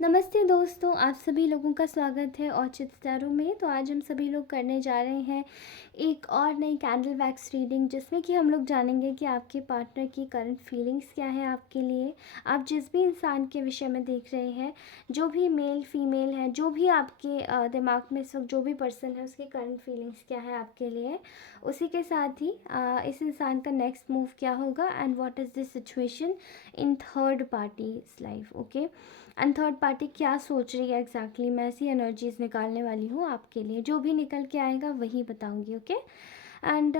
नमस्ते दोस्तों, आप सभी लोगों का स्वागत है औचित्य सितारों में। तो आज हम सभी लोग करने जा रहे हैं एक और नई कैंडल वैक्स रीडिंग, जिसमें कि हम लोग जानेंगे कि आपके पार्टनर की करंट फीलिंग्स क्या है आपके लिए। आप जिस भी इंसान के विषय में देख रहे हैं, जो भी मेल फीमेल है, जो भी आपके दिमाग में इस वक्त जो भी पर्सन है, उसकी करंट फीलिंग्स क्या है आपके लिए। उसी के साथ ही इस इंसान का नेक्स्ट मूव क्या होगा and what is this situation in third parties life. Okay, and third party क्या सोच रही है एग्जैक्टली। मैं ऐसी एनर्जीज निकालने वाली हूँ आपके लिए, जो भी निकल के आएगा वही बताऊँगी। ओके, एंड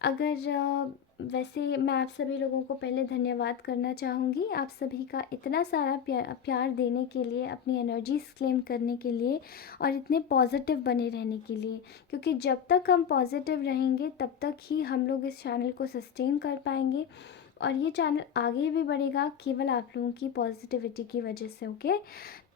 अगर वैसे मैं आप सभी लोगों को पहले धन्यवाद करना चाहूँगी, आप सभी का इतना सारा प्यार देने के लिए, अपनी एनर्जीज क्लेम करने के लिए और इतने पॉजिटिव बने रहने के लिए। क्योंकि जब तक हम पॉजिटिव रहेंगे तब तक ही हम लोग इस चैनल को सस्टेन कर पाएंगे और ये चैनल आगे भी बढ़ेगा केवल आप लोगों की पॉजिटिविटी की वजह से। ओके,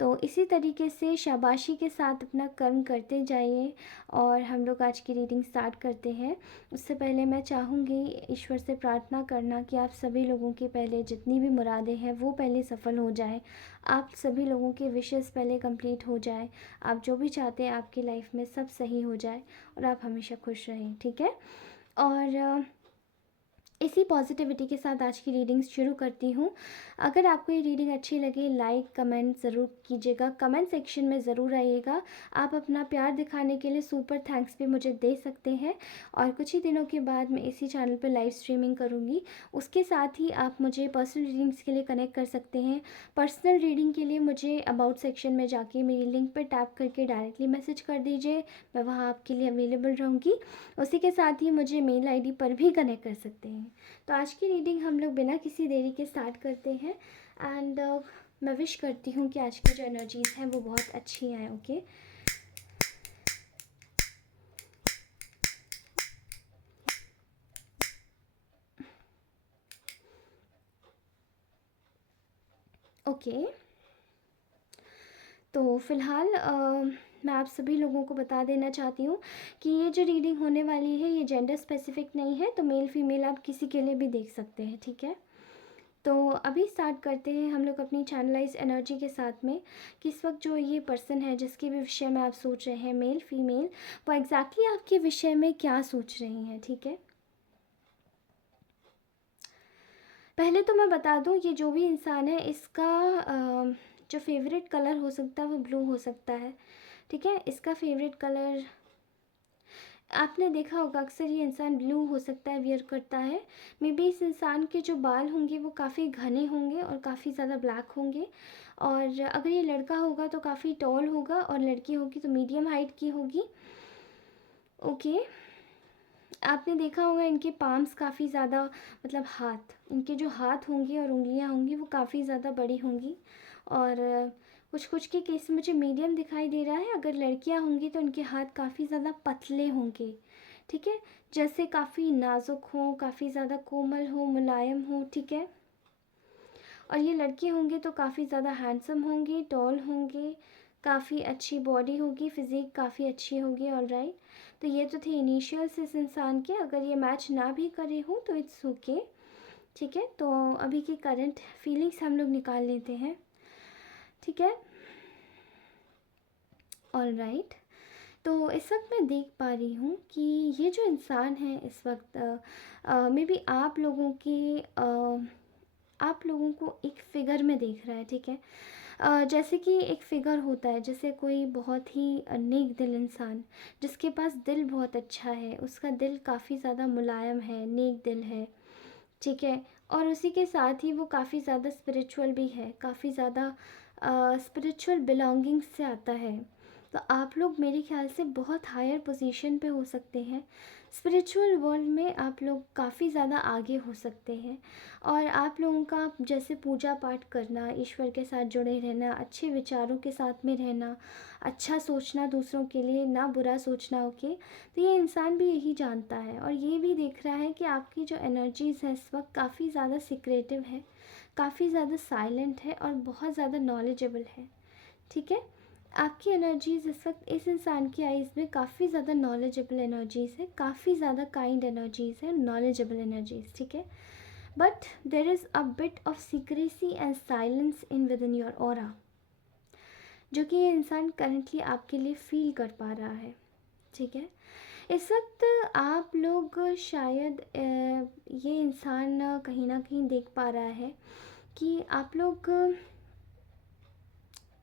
तो इसी तरीके से शाबाशी के साथ अपना कर्म करते जाइए और हम लोग आज की रीडिंग स्टार्ट करते हैं। उससे पहले मैं चाहूँगी ईश्वर से प्रार्थना करना कि आप सभी लोगों की पहले जितनी भी मुरादें हैं वो पहले सफल हो जाए, आप सभी लोगों के विशेस पहले कंप्लीट हो जाए, आप जो भी चाहते हैं आपकी लाइफ में सब सही हो जाए और आप हमेशा खुश रहें। ठीक है, और इसी पॉजिटिविटी के साथ आज की रीडिंग शुरू करती हूँ। अगर आपको ये रीडिंग अच्छी लगे, लाइक कमेंट ज़रूर कीजिएगा, कमेंट सेक्शन में ज़रूर आइएगा। आप अपना प्यार दिखाने के लिए सुपर थैंक्स भी मुझे दे सकते हैं और कुछ ही दिनों के बाद मैं इसी चैनल पर लाइव स्ट्रीमिंग करूँगी। उसके साथ ही आप मुझे पर्सनल रीडिंग्स के लिए कनेक्ट कर सकते हैं। पर्सनल रीडिंग के लिए मुझे अबाउट सेक्शन में जाके मेरी लिंक पर टैप करके डायरेक्टली मैसेज कर दीजिए, मैं वहाँ आपके लिए अवेलेबल रहूँगी। उसी के साथ ही मुझे मेल आईडी पर भी कनेक्ट कर सकते हैं। तो आज की रीडिंग हम लोग बिना किसी देरी के स्टार्ट करते हैं एंड मैं विश करती हूँ कि आज की जो एनर्जीज़ हैं वो बहुत अच्छी आए। ओके, ओके, तो फ़िलहाल मैं आप सभी लोगों को बता देना चाहती हूँ कि ये जो रीडिंग होने वाली है ये जेंडर स्पेसिफिक नहीं है, तो मेल फीमेल आप किसी के लिए भी देख सकते हैं। ठीक है, तो अभी स्टार्ट करते हैं हम लोग अपनी चैनलाइज एनर्जी के साथ में कि इस वक्त जो ये पर्सन है जिसके भी विषय में आप सोच रहे हैं, मेल फीमेल, वो एग्जैक्टली आपके विषय में क्या सोच रही हैं। ठीक है, पहले तो मैं बता दूं, ये जो भी इंसान है इसका जो फेवरेट कलर हो सकता है वो ब्लू हो सकता है। ठीक है, इसका फेवरेट कलर आपने देखा होगा, अक्सर ये इंसान ब्लू हो सकता है, वियर करता है। मे बी इस इंसान के जो बाल होंगे वो काफ़ी घने होंगे और काफ़ी ज़्यादा ब्लैक होंगे। और अगर ये लड़का होगा तो काफ़ी टॉल होगा और लड़की होगी तो मीडियम हाइट की होगी। ओके, आपने देखा होगा इनके पाम्स काफ़ी ज़्यादा, मतलब हाथ, इनके जो हाथ होंगे और उंगलियां होंगी वो काफ़ी ज़्यादा बड़ी होंगी। और कुछ कुछ के केस में मुझे मीडियम दिखाई दे रहा है। अगर लड़कियां होंगी तो इनके हाथ काफ़ी ज़्यादा पतले होंगे। ठीक है, जैसे काफ़ी नाजुक हो, काफ़ी ज़्यादा कोमल हो, मुलायम हो। ठीक है, और ये लड़के होंगे तो काफ़ी ज़्यादा हैंडसम होंगे, टॉल होंगे, काफ़ी अच्छी बॉडी होगी, फिज़िक काफ़ी अच्छी होगी। ऑल राइट, तो ये तो थे इनिशियल्स इस इंसान के। अगर ये मैच ना भी करे हो तो इट्स ओके। ठीक है, तो अभी की करंट फीलिंग्स हम लोग निकाल लेते हैं। ठीक है, ऑल राइट, तो इस वक्त मैं देख पा रही हूँ कि ये जो इंसान है इस वक्त मे बी आप लोगों को एक फ़िगर में देख रहा है। ठीक है, जैसे कि एक फ़िगर होता है, जैसे कोई बहुत ही नेक दिल इंसान जिसके पास दिल बहुत अच्छा है, उसका दिल काफ़ी ज़्यादा मुलायम है, नेक दिल है। ठीक है, और उसी के साथ ही वो काफ़ी ज़्यादा स्पिरिचुअल भी है, काफ़ी ज़्यादा स्पिरिचुअल बिलोंगिंग्स से आता है। तो आप लोग मेरे ख्याल से बहुत हायर पोजीशन पे हो सकते हैं, स्पिरिचुअल वर्ल्ड में आप लोग काफ़ी ज़्यादा आगे हो सकते हैं। और आप लोगों का जैसे पूजा पाठ करना, ईश्वर के साथ जुड़े रहना, अच्छे विचारों के साथ में रहना, अच्छा सोचना दूसरों के लिए, ना बुरा सोचना। ओके, तो ये इंसान भी यही जानता है और ये भी देख रहा है कि आपकी जो एनर्जीज़ है इस वक्त काफ़ी ज़्यादा सिक्रेटिव है, काफ़ी ज़्यादा साइलेंट है और बहुत ज़्यादा नॉलेजेबल है। ठीक है, आपकी एनर्जीज़ इस वक्त इस इंसान की आइज़ में काफ़ी ज़्यादा नॉलेजेबल एनर्जीज़ है, काफ़ी ज़्यादा काइंड एनर्जीज़ है, नॉलेजेबल एनर्जीज़। ठीक है, but there is a bit of secrecy and silence in with in your aura. जो कि ये इंसान करंटली आपके लिए फ़ील कर पा रहा है, ठीक है? इस वक़्त आप लोग शायद ये इंसान कहीं न कहीं देख पा रहा है कि आप लोग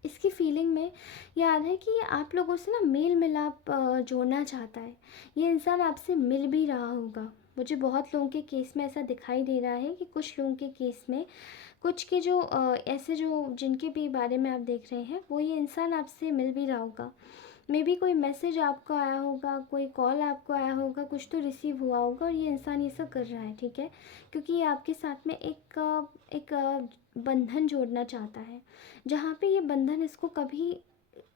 इसकी फीलिंग में याद है कि आप लोगों से ना मेल मिलाप जोड़ना चाहता है। ये इंसान आपसे मिल भी रहा होगा। मुझे बहुत लोगों के केस में ऐसा दिखाई दे रहा है कि कुछ लोगों के केस में कुछ के जो ऐसे जो जिनके भी बारे में आप देख रहे हैं, वो ये इंसान आपसे मिल भी रहा होगा। मे बी कोई मैसेज आपको आया होगा, कोई कॉल आपको आया होगा, कुछ तो रिसीव हुआ होगा और ये इंसान ये सब कर रहा है, ठीक है? क्योंकि ये आपके साथ में एक बंधन जोड़ना चाहता है, जहाँ पे ये बंधन इसको कभी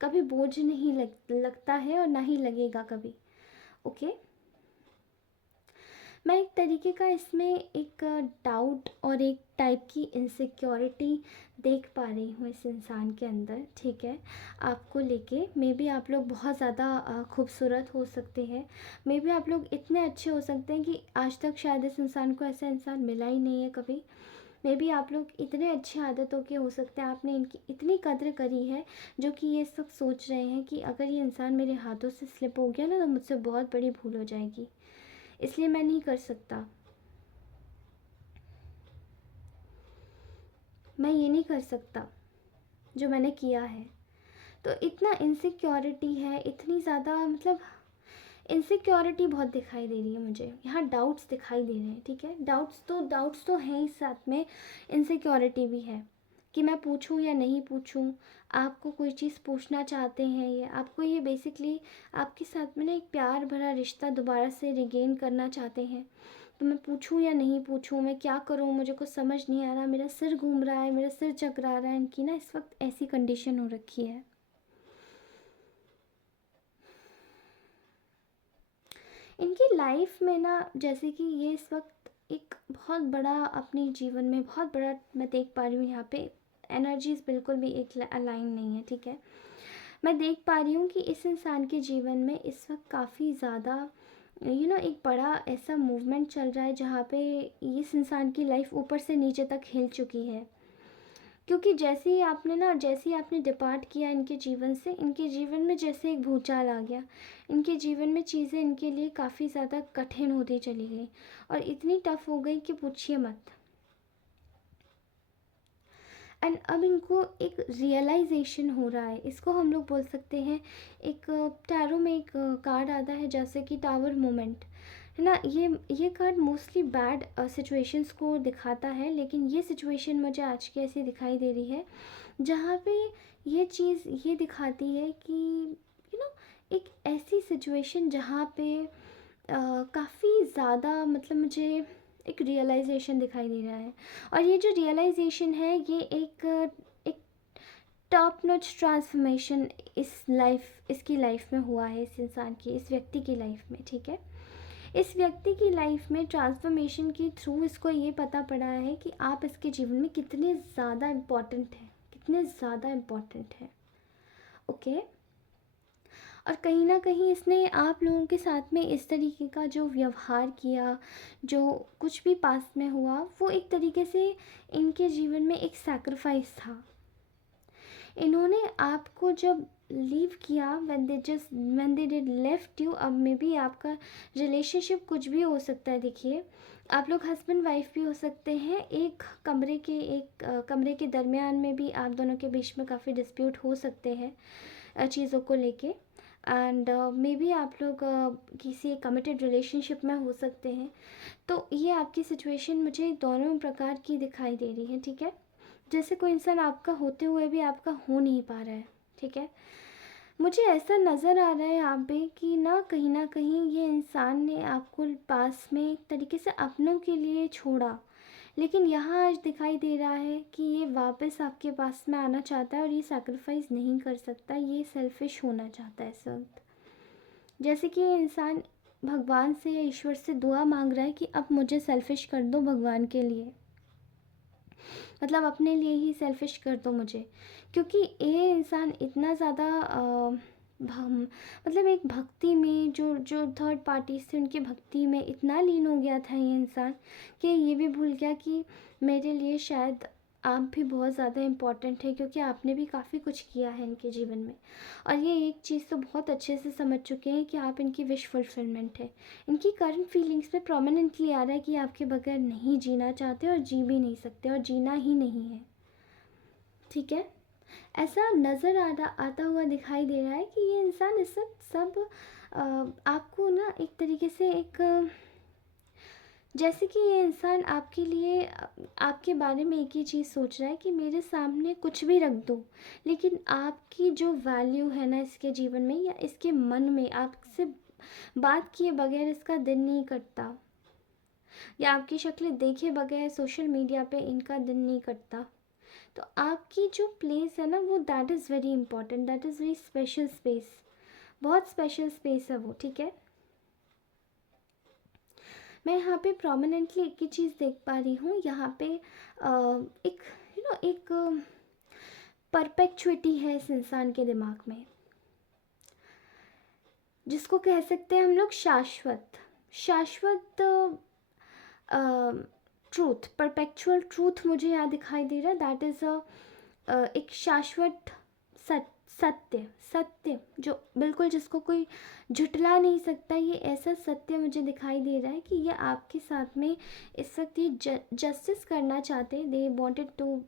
कभी बोझ नहीं लगता है और ना ही लगेगा कभी। ओके, मैं एक तरीके का इसमें एक डाउट और एक टाइप की इनसिक्योरिटी देख पा रही हूँ इस इंसान के अंदर, ठीक है? आपको लेके मे बी आप लोग बहुत ज़्यादा खूबसूरत हो सकते हैं, मे बी आप लोग इतने अच्छे हो सकते हैं कि आज तक शायद इस इंसान को ऐसा इंसान मिला ही नहीं है कभी। मे बी आप लोग इतने अच्छे आदतों के हो सकते हैं, आपने इनकी इतनी कद्र करी है, जो कि ये सब सोच रहे हैं कि अगर ये इंसान मेरे हाथों से स्लिप हो गया ना तो मुझसे बहुत बड़ी भूल हो जाएगी, इसलिए मैं नहीं कर सकता, मैं ये नहीं कर सकता जो मैंने किया है। तो इतना इनसिक्योरिटी है, इतनी ज़्यादा मतलब इनसिक्योरिटी बहुत दिखाई दे रही है मुझे यहाँ, डाउट्स दिखाई दे रहे हैं, ठीक है? डाउट्स तो हैं ही, साथ में इनसिक्योरिटी भी है कि मैं पूछूं या नहीं पूछूं। आपको कोई चीज़ पूछना चाहते हैं, ये आपको ये बेसिकली आपके साथ में ना एक प्यार भरा रिश्ता दोबारा से रिगेन करना चाहते हैं। तो मैं पूछूं या नहीं पूछूं, मैं क्या करूं, मुझे कुछ समझ नहीं आ रहा, मेरा सिर घूम रहा है, मेरा सिर चकरा रहा है, इनकी ना इस वक्त ऐसी कंडीशन हो रखी है। इनकी लाइफ में ना जैसे कि ये इस वक्त एक बहुत बड़ा अपने जीवन में बहुत बड़ा मैं देख पा रही हूँ यहाँ पे, एनर्जीज बिल्कुल भी एक अलाइन नहीं है, ठीक है? मैं देख पा रही हूँ कि इस इंसान के जीवन में इस वक्त काफ़ी ज़्यादा एक बड़ा ऐसा मूवमेंट चल रहा है जहाँ पे इस इंसान की लाइफ ऊपर से नीचे तक हिल चुकी है। क्योंकि जैसे ही आपने डिपार्ट किया इनके जीवन से, इनके जीवन में जैसे एक भूचाल आ गया, इनके जीवन में चीज़ें इनके लिए काफ़ी ज़्यादा कठिन होती चली गई और इतनी टफ हो गई कि पूछिए मत। एंड अब इनको एक रियलाइजेशन हो रहा है, इसको हम लोग बोल सकते हैं एक टैरो में एक कार्ड आता है जैसे कि टावर मोमेंट, है ना? ये कार्ड मोस्टली बैड सिचुएशंस को दिखाता है, लेकिन ये सिचुएशन मुझे आज की ऐसी दिखाई दे रही है जहाँ पे ये चीज़ ये दिखाती है कि एक ऐसी सिचुएशन जहाँ पे काफ़ी ज़्यादा मतलब मुझे एक रियलाइजेशन दिखाई दे रहा है। और ये जो रियलाइजेशन है ये एक टॉप नॉच ट्रांसफॉर्मेशन इसकी लाइफ में हुआ है, इस इंसान की, इस व्यक्ति की लाइफ में, ठीक है? इस व्यक्ति की लाइफ में ट्रांसफॉर्मेशन के थ्रू इसको ये पता पड़ा है कि आप इसके जीवन में कितने ज़्यादा इम्पोर्टेंट हैं, कितने ज़्यादा इम्पोर्टेंट हैं। ओके, और कहीं ना कहीं इसने आप लोगों के साथ में इस तरीके का जो व्यवहार किया, जो कुछ भी पास्ट में हुआ, वो एक तरीके से इनके जीवन में एक सैक्रिफाइस था। इन्होंने आपको जब लीव किया, when they did left you, अब मे बी आपका रिलेशनशिप कुछ भी हो सकता है। देखिए, आप लोग हस्बैंड वाइफ भी हो सकते हैं, एक कमरे के दरमियान में भी आप दोनों के बीच में काफ़ी डिस्प्यूट हो सकते हैं चीज़ों को लेके। एंड मे बी आप लोग किसी कमिटेड रिलेशनशिप में हो सकते हैं। तो ये आपकी सिचुएशन मुझे दोनों प्रकार की दिखाई दे रही है, ठीक है? जैसे कोई इंसान आपका होते हुए भी आपका हो नहीं पा रहा है, ठीक है? मुझे ऐसा नज़र आ रहा है यहाँ पे कि ना कहीं ये इंसान ने आपको पास में एक तरीके से अपनों के लिए छोड़ा, लेकिन यहाँ आज दिखाई दे रहा है कि ये वापस आपके पास में आना चाहता है और ये सैक्रिफाइस नहीं कर सकता, ये सेल्फिश होना चाहता है इस वक्त। जैसे कि ये इंसान भगवान से या ईश्वर से दुआ मांग रहा है कि अब मुझे सेल्फिश कर दो भगवान के लिए, मतलब अपने लिए ही सेल्फिश कर दो मुझे। क्योंकि ये इंसान इतना ज़्यादा मतलब एक भक्ति में जो जो थर्ड पार्टी से उनकी भक्ति में इतना लीन हो गया था ये इंसान कि ये भी भूल गया कि मेरे लिए शायद आप भी बहुत ज़्यादा इम्पॉर्टेंट है, क्योंकि आपने भी काफ़ी कुछ किया है इनके जीवन में। और ये एक चीज़ तो बहुत अच्छे से समझ चुके हैं कि आप इनकी विश फुलफिलमेंट है। इनकी करंट फीलिंग्स में प्रोमिनेंटली आ रहा है कि आपके बगैर नहीं जीना चाहते और जी भी नहीं सकते और जीना ही नहीं है। ठीक है, ऐसा नज़र आता हुआ दिखाई दे रहा है कि ये इंसान इस वक्त सब आपको ना एक तरीके से एक जैसे कि ये इंसान आपके लिए आपके बारे में एक ही चीज़ सोच रहा है कि मेरे सामने कुछ भी रख दो, लेकिन आपकी जो वैल्यू है ना इसके जीवन में या इसके मन में, आपसे बात किए बगैर इसका दिन नहीं कटता, या आपकी शक्ल देखे बगैर सोशल मीडिया पे इनका दिन नहीं कटता। तो आपकी जो प्लेस है ना वो that is very important, that is very special space, बहुत स्पेशल स्पेस है वो। ठीक है, मैं यहाँ पे प्रोमिनेंटली एक ही चीज़ देख पा रही हूँ, यहाँ पे एक एक परपेचुइटी है इस इंसान के दिमाग में, जिसको कह सकते हैं हम लोग शाश्वत शाश्वत ट्रूथ, परपेचुअल ट्रूथ मुझे यहाँ दिखाई दे रहा है। दैट इज़ एक शाश्वत सत्य, सत्य जो बिल्कुल जिसको कोई झुटला नहीं सकता। ये ऐसा सत्य मुझे दिखाई दे रहा है कि ये आपके साथ में इस वक्त ये जस्टिस करना चाहते। They wanted to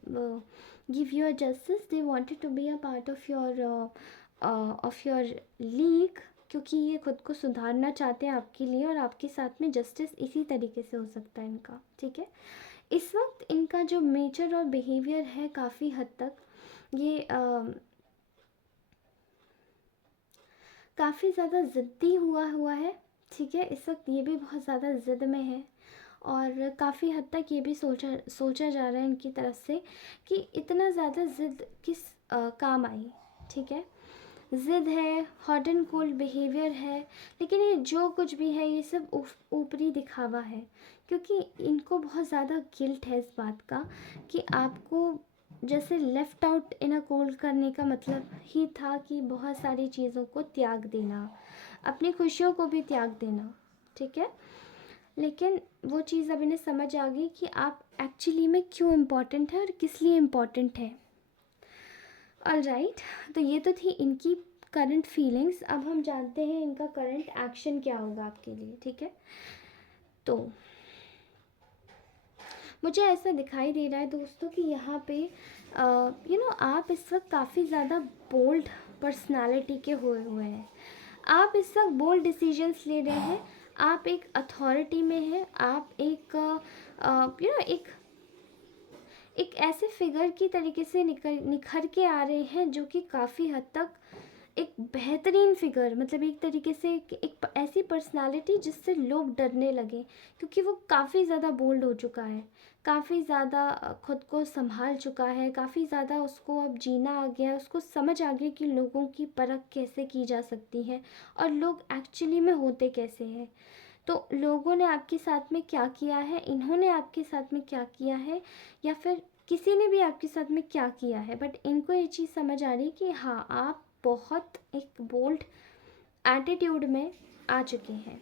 give you a justice, they wanted to be a part of your league, क्योंकि ये खुद को सुधारना चाहते हैं आपके लिए, और आपके साथ में जस्टिस इसी तरीके से हो सकता है इनका। ठीक है, इस वक्त इनका जो नेचर और बिहेवियर है काफ़ी हद तक ये काफ़ी ज़्यादा ज़िद्दी हुआ है। ठीक है, इस वक्त ये भी बहुत ज़्यादा ज़िद में है, और काफ़ी हद तक ये भी सोचा जा रहा है इनकी तरफ से कि इतना ज़्यादा ज़िद किस काम आई। ठीक है, ज़िद है, हॉट एंड कोल्ड बिहेवियर है, लेकिन ये जो कुछ भी है ये सब ऊपरी दिखावा है, क्योंकि इनको बहुत ज़्यादा गिल्ट है इस बात का कि आपको जैसे left out in a cold करने का मतलब ही था कि बहुत सारी चीज़ों को त्याग देना, अपनी खुशियों को भी त्याग देना। ठीक है, लेकिन वो चीज़ अब इन्हें समझ आ गई कि आप एक्चुअली में क्यों इम्पॉर्टेंट है और किस लिए इम्पॉर्टेंट है। ऑलराइट, तो ये तो थी इनकी करंट फीलिंग्स। अब हम जानते हैं इनका करंट एक्शन क्या होगा आपके लिए। ठीक है, तो मुझे ऐसा दिखाई दे रहा है दोस्तों कि यहाँ पे आप इस वक्त काफ़ी ज़्यादा बोल्ड पर्सनालिटी के हुए हैं। आप इस वक्त बोल्ड डिसीजंस ले रहे हैं, आप एक अथॉरिटी में हैं, आप एक ऐसे फिगर की तरीके से निखर के आ रहे हैं जो कि काफ़ी हद तक एक बेहतरीन फिगर, मतलब एक तरीके से एक ऐसी पर्सनालिटी जिससे लोग डरने लगे, क्योंकि वो काफ़ी ज़्यादा बोल्ड हो चुका है, काफ़ी ज़्यादा खुद को संभाल चुका है, काफ़ी ज़्यादा उसको अब जीना आ गया, उसको समझ आ गया कि लोगों की परख कैसे की जा सकती है और लोग एक्चुअली में होते कैसे हैं। तो लोगों ने आपके साथ में क्या किया है, इन्होंने आपके साथ में क्या किया है, या फिर किसी ने भी आपके साथ में क्या किया है, बट इनको ये चीज़ समझ आ रही है कि हाँ आप बहुत एक बोल्ड एटीट्यूड में आ चुके हैं।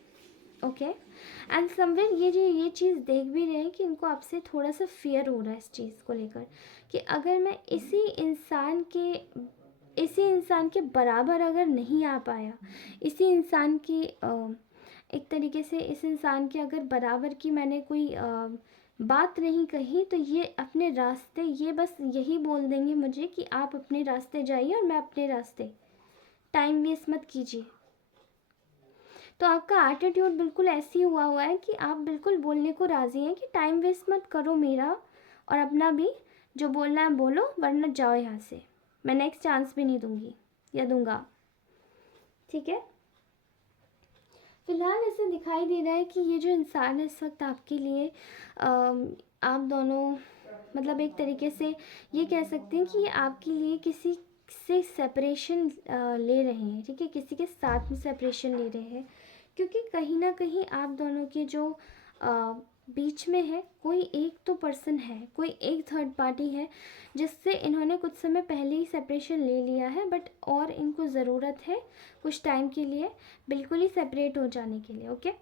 ओके, एंड समवेयर ये चीज़ देख भी रहे हैं कि इनको आपसे थोड़ा सा फियर हो रहा है इस चीज़ को लेकर कि अगर मैं इसी इंसान के बराबर अगर नहीं आ पाया, इसी इंसान की एक तरीके से इस इंसान के अगर बराबर की मैंने कोई बात नहीं कही, तो ये अपने रास्ते, ये बस यही बोल देंगे मुझे कि आप अपने रास्ते जाइए और मैं अपने रास्ते, टाइम वेस्ट मत कीजिए। तो आपका एटीट्यूड बिल्कुल ऐसे ही हुआ है कि आप बिल्कुल बोलने को राज़ी हैं कि टाइम वेस्ट मत करो मेरा, और अपना भी जो बोलना है बोलो, वरना जाओ यहाँ से, मैं नेक्स्ट चांस भी नहीं दूंगी या दूंगा। ठीक है, फिलहाल ऐसे दिखाई दे रहा है कि ये जो इंसान है इस वक्त आपके लिए आप दोनों, मतलब एक तरीके से ये कह सकते हैं कि ये आपके लिए किसी से सेपरेशन ले रहे हैं। ठीक है, किसी के साथ में सेपरेशन ले रहे हैं, क्योंकि कहीं ना कहीं आप दोनों के जो बीच में है कोई एक तो पर्सन है, कोई एक थर्ड पार्टी है जिससे इन्होंने कुछ समय पहले ही सेपरेशन ले लिया है, बट और इनको ज़रूरत है कुछ टाइम के लिए बिल्कुल ही सेपरेट हो जाने के लिए। ओके,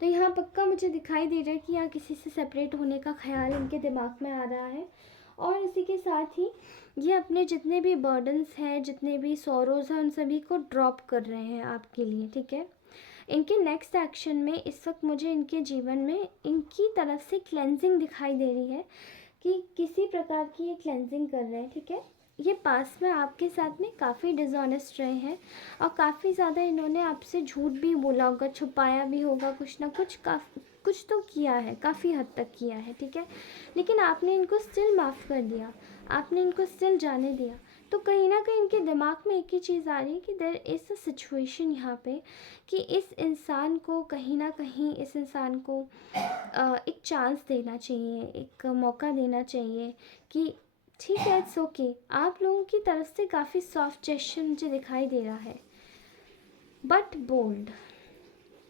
तो यहाँ पक्का मुझे दिखाई दे रहा है कि यहाँ किसी से सेपरेट होने का ख्याल इनके दिमाग में आ रहा है। और इसी के साथ ही ये अपने जितने भी बर्डन्स हैं, जितने भी सॉरोज़ हैं, उन सभी को ड्रॉप कर रहे हैं आपके लिए, ठीक है। इनके नेक्स्ट एक्शन में इस वक्त मुझे इनके जीवन में इनकी तरफ से क्लेंजिंग दिखाई दे रही है कि किसी प्रकार की ये क्लेंजिंग कर रहे हैं, ठीक है। ये पास में आपके साथ में काफ़ी डिसऑनेस्ट रहे हैं और काफ़ी ज़्यादा इन्होंने आपसे झूठ भी बोला होगा, छुपाया भी होगा कुछ ना कुछ, कुछ तो किया है, काफ़ी हद तक किया है, ठीक है। लेकिन आपने इनको स्टिल माफ़ कर दिया, आपने इनको स्टिल जाने दिया। तो कहीं ना कहीं इनके दिमाग में एक ही चीज़ आ रही है कि देयर इज़ अ सिचुएशन यहाँ पे कि इस इंसान को कहीं ना कहीं, इस इंसान को एक चांस देना चाहिए, एक मौका देना चाहिए कि ठीक है, इट्स ओके। आप लोगों की तरफ से काफ़ी सॉफ्ट जेस्चर मुझे दिखाई दे रहा है, बट बोल्ड।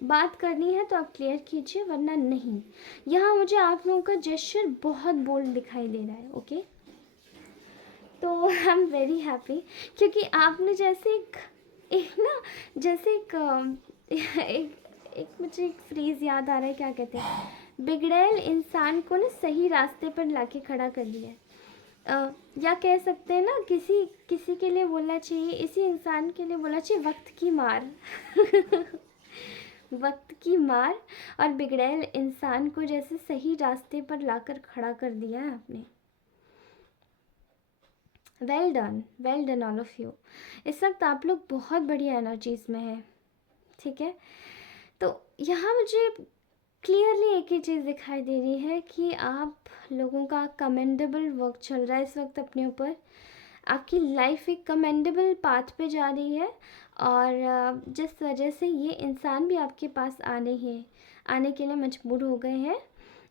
बात करनी है तो आप क्लियर कीजिए, वरना नहीं। यहाँ मुझे आप लोगों का जेस्चर बहुत बोल्ड दिखाई दे रहा है, ओके। तो आई एम वेरी हैप्पी, क्योंकि आपने जैसे एक ना, जैसे एक मुझे एक फ्रेज़ याद आ रहा है, क्या कहते हैं, बिगड़ैल इंसान को ना सही रास्ते पर लाके खड़ा कर दिया है। या कह सकते हैं ना, किसी किसी के लिए बोलना चाहिए, इसी इंसान के लिए बोलना चाहिए वक्त की मार। वक्त की मार। और बिगड़ैल इंसान को जैसे सही रास्ते पर लाकर खड़ा कर दिया है आपने। Well done all of you. इस वक्त आप लोग बहुत बढ़िया एनर्जीज में हैं, ठीक है। तो यहाँ मुझे क्लियरली एक ही चीज़ दिखाई दे रही है कि आप लोगों का कमेंडेबल वर्क चल रहा है इस वक्त अपने ऊपर। आपकी लाइफ एक कमेंडेबल पाथ पे जा रही है, और जिस वजह से ये इंसान भी आपके पास आने के लिए मजबूर हो गए हैं।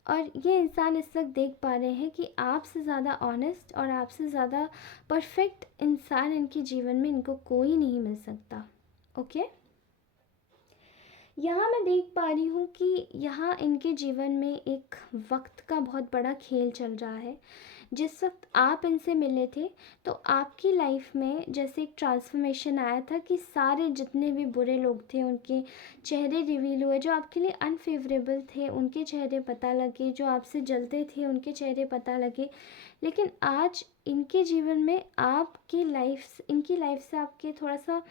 और ये इंसान इस वक्त देख पा रहे हैं कि आपसे ज़्यादा ऑनेस्ट और आपसे ज़्यादा परफेक्ट इंसान इनके जीवन में इनको कोई नहीं मिल सकता, ओके। यहाँ मैं देख पा रही हूँ कि यहाँ इनके जीवन में एक वक्त का बहुत बड़ा खेल चल रहा है। जिस वक्त आप इनसे मिले थे, तो आपकी लाइफ में जैसे एक ट्रांसफॉर्मेशन आया था कि सारे जितने भी बुरे लोग थे उनके चेहरे रिवील हुए, जो आपके लिए अनफेवरेबल थे उनके चेहरे पता लगे, जो आपसे जलते थे उनके चेहरे पता लगे। लेकिन आज इनके जीवन में इनकी लाइफ से आपके थोड़ा सा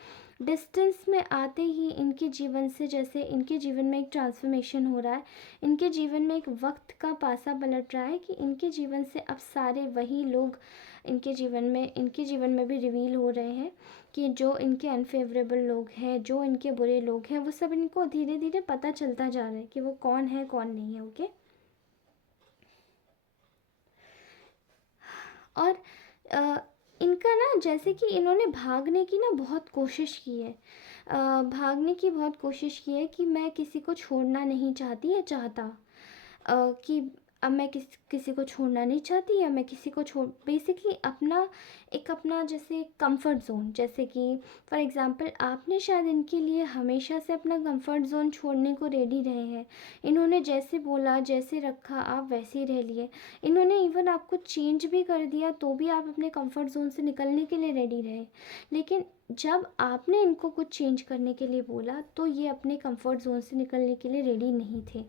डिस्टेंस में आते ही इनके जीवन से, जैसे इनके जीवन में एक ट्रांसफॉर्मेशन हो रहा है, इनके जीवन में एक वक्त का पासा पलट रहा है कि इनके जीवन से अब सारे वही लोग इनके जीवन में भी रिवील हो रहे हैं कि जो इनके अनफेवरेबल लोग हैं, जो इनके बुरे लोग हैं, वो सब इनको धीरे धीरे पता चलता जा रहा है कि वो कौन है कौन नहीं है, ओके। और इनका ना, जैसे कि इन्होंने भागने की ना बहुत कोशिश की है, भागने की बहुत कोशिश की है कि मैं किसी को छोड़ना नहीं चाहती या चाहता, कि अब मैं किसी को छोड़ना नहीं चाहती, या मैं किसी को छोड़, बेसिकली अपना जैसे कंफर्ट ज़ोन, जैसे कि फॉर एग्ज़ाम्पल आपने शायद इनके लिए हमेशा से अपना कंफर्ट ज़ोन छोड़ने को रेडी रहे हैं। इन्होंने जैसे बोला, जैसे रखा, आप वैसे ही रह लिए। इन्होंने इवन आपको चेंज भी कर दिया तो भी आप अपने कंफर्ट ज़ोन से निकलने के लिए रेडी रहे। लेकिन जब आपने इनको कुछ चेंज करने के लिए बोला, तो ये अपने कंफर्ट ज़ोन से निकलने के लिए रेडी नहीं थे,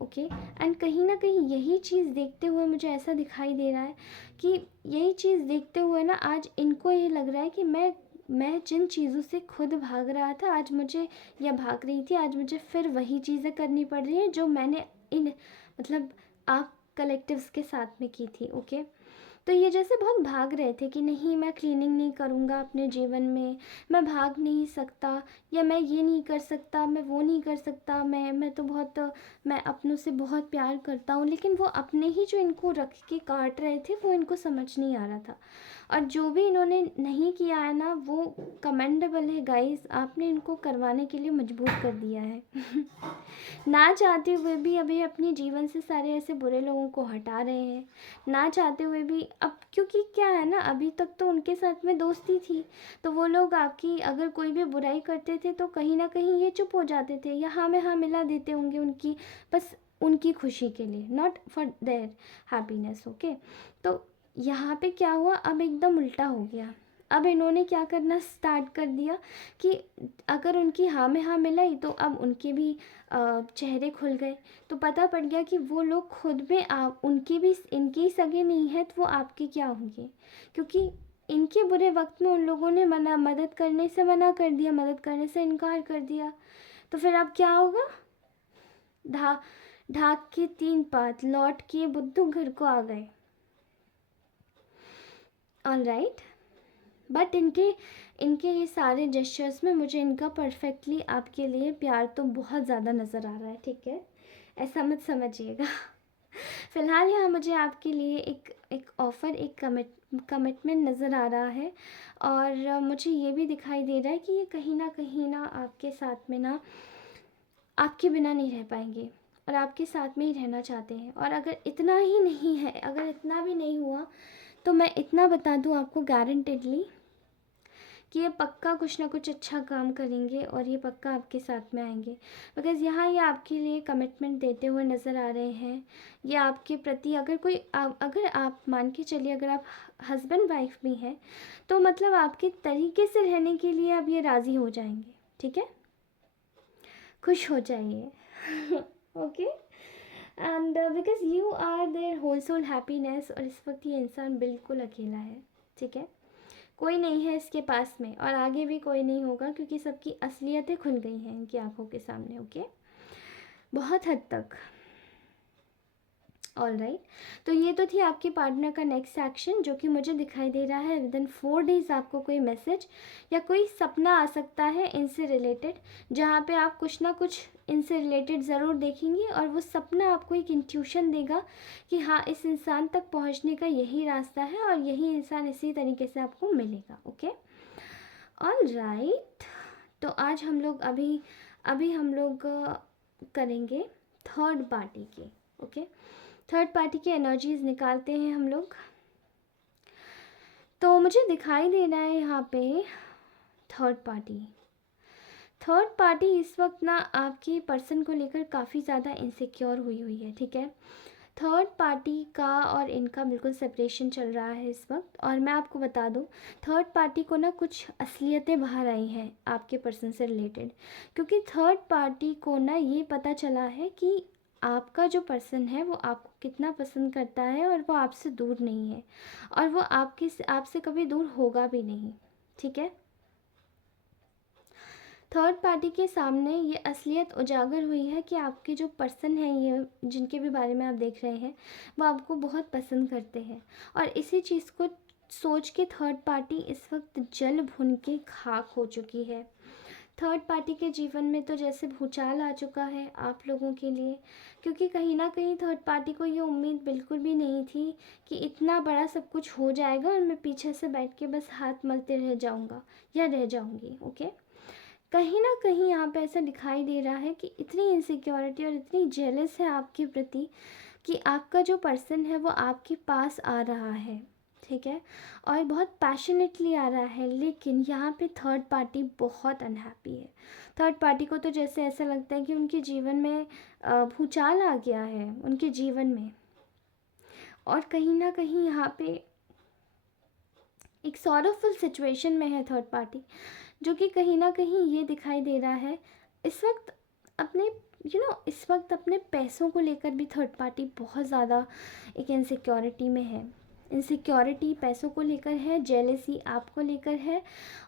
ओके। एंड कहीं ना कहीं यही चीज़ देखते हुए मुझे ऐसा दिखाई दे रहा है कि यही चीज़ देखते हुए ना, आज इनको ये लग रहा है कि मैं जिन चीज़ों से खुद भाग रहा था, आज मुझे, या भाग रही थी, आज मुझे फिर वही चीज़ें करनी पड़ रही हैं जो मैंने मतलब आप कलेक्टिव्स के साथ में की थी, ओके। तो ये जैसे बहुत भाग रहे थे कि नहीं, मैं क्लीनिंग नहीं करूँगा अपने जीवन में, मैं भाग नहीं सकता, या मैं ये नहीं कर सकता, मैं वो नहीं कर सकता, मैं अपनों से बहुत प्यार करता हूँ। लेकिन वो अपने ही जो इनको रख के काट रहे थे, वो इनको समझ नहीं आ रहा था। और जो भी इन्होंने नहीं किया है ना, वो कमेंडेबल है गाइस, आपने इनको करवाने के लिए मजबूर कर दिया है। ना चाहते हुए भी अभी अपने जीवन से सारे ऐसे बुरे लोगों को हटा रहे हैं, ना चाहते हुए भी। अब क्योंकि क्या है ना, अभी तक तो उनके साथ में दोस्ती थी, तो वो लोग आपकी अगर कोई भी बुराई करते थे तो कहीं ना कहीं ये चुप हो जाते थे, या हाँ में हाँ मिला देते होंगे उनकी, बस उनकी खुशी के लिए, not for their happiness, okay. तो यहाँ पे क्या हुआ, अब एकदम उल्टा हो गया। अब इन्होंने क्या करना स्टार्ट कर दिया कि अगर उनकी हाँ में हाँ मिलाई तो अब उनके भी चेहरे खुल गए। तो पता पड़ गया कि वो लोग खुद में आप उनके भी इनके ही सगे नहीं हैं, तो वो आपके क्या होंगे, क्योंकि इनके बुरे वक्त में उन लोगों ने मदद करने से मना कर दिया, मदद करने से इनकार कर दिया। तो फिर अब क्या होगा, ढा ढाक के 3 पात लौट के बुद्धू घर को आ गए। ऑल राइट, बट इनके इनके ये सारे जेस्चर्स में मुझे इनका परफेक्टली आपके लिए प्यार तो बहुत ज़्यादा नज़र आ रहा है, ठीक है, ऐसा मत समझिएगा। फ़िलहाल यहाँ मुझे आपके लिए एक एक ऑफ़र, एक कमिटमेंट नज़र आ रहा है, और मुझे ये भी दिखाई दे रहा है कि ये कहीं ना आपके साथ में ना आपके बिना नहीं रह पाएंगे, और आपके साथ में ही रहना चाहते हैं। और अगर इतना ही नहीं है, अगर इतना भी नहीं हुआ, तो मैं इतना बता दूँ आपको गारंटेडली कि ये पक्का कुछ ना कुछ अच्छा काम करेंगे, और ये पक्का आपके साथ में आएंगे। बिकॉज़ यहाँ ये आपके लिए कमिटमेंट देते हुए नज़र आ रहे हैं। ये आपके प्रति अगर आप मान के चलिए, अगर आप हस्बैंड वाइफ भी हैं, तो मतलब आपके तरीके से रहने के लिए अब ये राज़ी हो जाएंगे, ठीक है, खुश हो जाइए। Okay, and because you are their whole soul happiness, और इस वक्त ये इंसान बिल्कुल अकेला है, ठीक है, कोई नहीं है इसके पास में, और आगे भी कोई नहीं होगा, क्योंकि सबकी असलियतें खुल गई हैं इनकी आंखों के सामने। ओके, बहुत हद तक। ऑल राइट, तो ये तो थी आपके पार्टनर का नेक्स्ट एक्शन, जो कि मुझे दिखाई दे रहा है विद इन 4 डेज़ आपको कोई मैसेज या कोई सपना आ सकता है इनसे रिलेटेड, जहाँ पे आप कुछ ना कुछ इनसे रिलेटेड ज़रूर देखेंगे, और वो सपना आपको एक इंट्यूशन देगा कि हाँ, इस इंसान तक पहुँचने का यही रास्ता है, और यही इंसान इसी तरीके से आपको मिलेगा। ओके, ऑल राइट, तो आज हम लोग अभी अभी हम लोग करेंगे थर्ड पार्टी के। ओके, थर्ड पार्टी की एनर्जीज निकालते हैं हम लोग। तो मुझे दिखाई दे रहा है यहाँ पे थर्ड पार्टी इस वक्त ना आपकी पर्सन को लेकर काफ़ी ज़्यादा इनसिक्योर हुई है, ठीक है। थर्ड पार्टी का और इनका बिल्कुल सेपरेशन चल रहा है इस वक्त, और मैं आपको बता दूं, थर्ड पार्टी को ना कुछ असलियतें बाहर आई हैं आपके पर्सन से रिलेटेड, क्योंकि थर्ड पार्टी को ना ये पता चला है कि आपका जो पर्सन है वो आपको कितना पसंद करता है, और वो आपसे दूर नहीं है, और वो आपसे कभी दूर होगा भी नहीं, ठीक है। थर्ड पार्टी के सामने ये असलियत उजागर हुई है कि आपके जो पर्सन हैं, ये जिनके भी बारे में आप देख रहे हैं, वो आपको बहुत पसंद करते हैं, और इसी चीज़ को सोच के थर्ड पार्टी इस वक्त जल भुन के खाक हो चुकी है। थर्ड पार्टी के जीवन में तो जैसे भूचाल आ चुका है आप लोगों के लिए, क्योंकि कहीं ना कहीं थर्ड पार्टी को ये उम्मीद बिल्कुल भी नहीं थी कि इतना बड़ा सब कुछ हो जाएगा, और मैं पीछे से बैठ के बस हाथ मलते रह जाऊंगा या रह जाऊंगी। ओके, कहीं ना कहीं यहाँ पे ऐसा दिखाई दे रहा है कि इतनी इनसिक्योरिटी और इतनी जेलस है आपके प्रति कि आपका जो पर्सन है वो आपके पास आ रहा है, ठीक है, और बहुत पैशनेटली आ रहा है, लेकिन यहाँ पे थर्ड पार्टी बहुत अनहैप्पी है। थर्ड पार्टी को तो जैसे ऐसा लगता है कि उनके जीवन में भूचाल आ गया है उनके जीवन में, और कहीं ना कहीं यहाँ पे एक सॉरफुल सिचुएशन में है थर्ड पार्टी, जो कि कहीं ना कहीं ये दिखाई दे रहा है इस वक्त अपने इस वक्त अपने पैसों को लेकर भी थर्ड पार्टी बहुत ज़्यादा एक इनसिक्योरिटी में है। इनसिक्योरिटी पैसों को लेकर है, जेलेसी आपको लेकर है,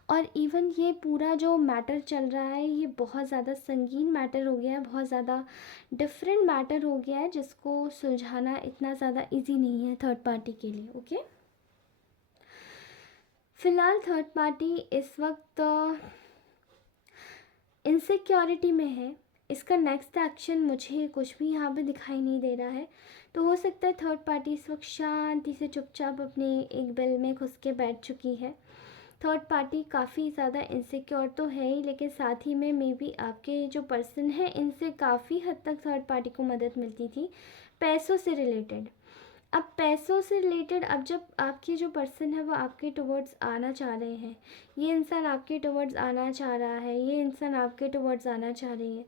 और इवन ये पूरा जो मैटर चल रहा है ये बहुत ज़्यादा संगीन मैटर हो गया है, बहुत ज़्यादा डिफरेंट मैटर हो गया है, जिसको सुलझाना इतना ज़्यादा इजी नहीं है थर्ड पार्टी के लिए। ओके, फ़िलहाल थर्ड पार्टी इस वक्त इनसिक्योरिटी में है। इसका नेक्स्ट एक्शन मुझे कुछ भी यहाँ पे दिखाई नहीं दे रहा है, तो हो सकता है थर्ड पार्टी इस वक्त शांति से चुपचाप अपने एक बेल में घुस के बैठ चुकी है। थर्ड पार्टी काफ़ी ज़्यादा इनसिक्योर तो है ही, लेकिन साथ ही में मे बी आपके जो पर्सन है इनसे काफ़ी हद तक थर्ड पार्टी को मदद मिलती थी पैसों से रिलेटेड। अब पैसों से रिलेटेड, अब जब आपके जो पर्सन है वो आपके टुवर्ड्स आना चाह रहे हैं, ये इंसान आपके टुवर्ड्स आना चाह रहा है, ये इंसान आपके टुवर्ड्स आना चाह रही है,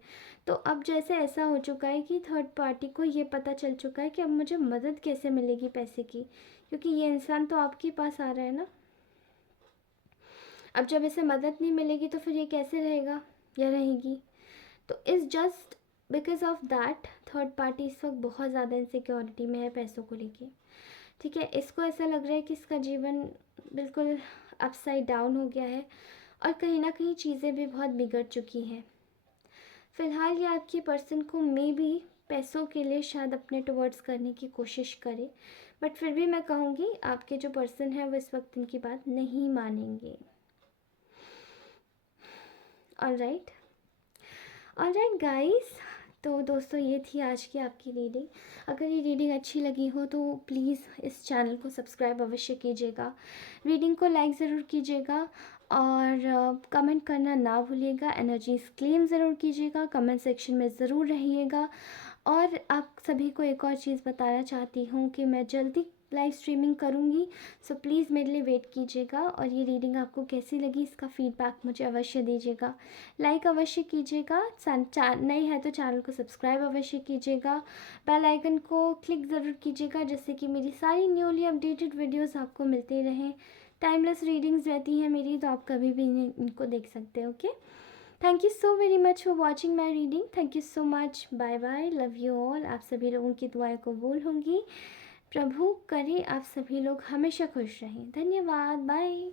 तो अब जैसे ऐसा हो चुका है कि थर्ड पार्टी को ये पता चल चुका है कि अब मुझे मदद कैसे मिलेगी पैसे की, क्योंकि ये इंसान तो आपके पास आ रहा है ना। अब जब इसे मदद नहीं मिलेगी तो फिर ये कैसे रहेगा या रहेगी? तो इस just because of that third party इस वक्त बहुत ज़्यादा इनसिक्योरिटी में है पैसों को लेके। ठीक है, इसको ऐसा लग रहा है कि इसका जीवन बिल्कुल अपसाइड डाउन हो गया है और कहीं ना कहीं चीज़ें भी बहुत बिगड़ चुकी हैं। फ़िलहाल ये आपके पर्सन को मे बी पैसों के लिए शायद अपने टुवर्ड्स करने की कोशिश करे, बट फिर भी मैं कहूँगी आपके जो पर्सन है वो इस वक्त इनकी बात नहीं मानेंगे। ऑलराइट, ऑलराइट गाइस, तो दोस्तों ये थी आज की आपकी रीडिंग। अगर ये रीडिंग अच्छी लगी हो तो प्लीज़ इस चैनल को सब्सक्राइब अवश्य कीजिएगा, रीडिंग को लाइक ज़रूर कीजिएगा और कमेंट करना ना भूलिएगा। एनर्जीज क्लेम ज़रूर कीजिएगा, कमेंट सेक्शन में ज़रूर रहिएगा। और आप सभी को एक और चीज़ बताना चाहती हूँ कि मैं जल्दी लाइव स्ट्रीमिंग करूँगी, सो प्लीज़ मेरे लिए वेट कीजिएगा। और ये रीडिंग आपको कैसी लगी इसका फीडबैक मुझे अवश्य दीजिएगा, लाइक अवश्य कीजिएगा, नए हैं तो चैनल को सब्सक्राइब अवश्य कीजिएगा, बेल आइकन को क्लिक ज़रूर कीजिएगा जिससे कि मेरी सारी न्यूली अपडेटेड वीडियोस आपको मिलते रहें। टाइमलेस रीडिंग्स रहती हैं मेरी, तो आप कभी भी इनको देख सकते हो। Okay, thank you so very much for watching my reading. Thank you so much, bye bye, love you all. आप सभी लोगों की दुआएं कबूल होंगी। प्रभु करे आप सभी लोग हमेशा खुश रहें। धन्यवाद, बाय।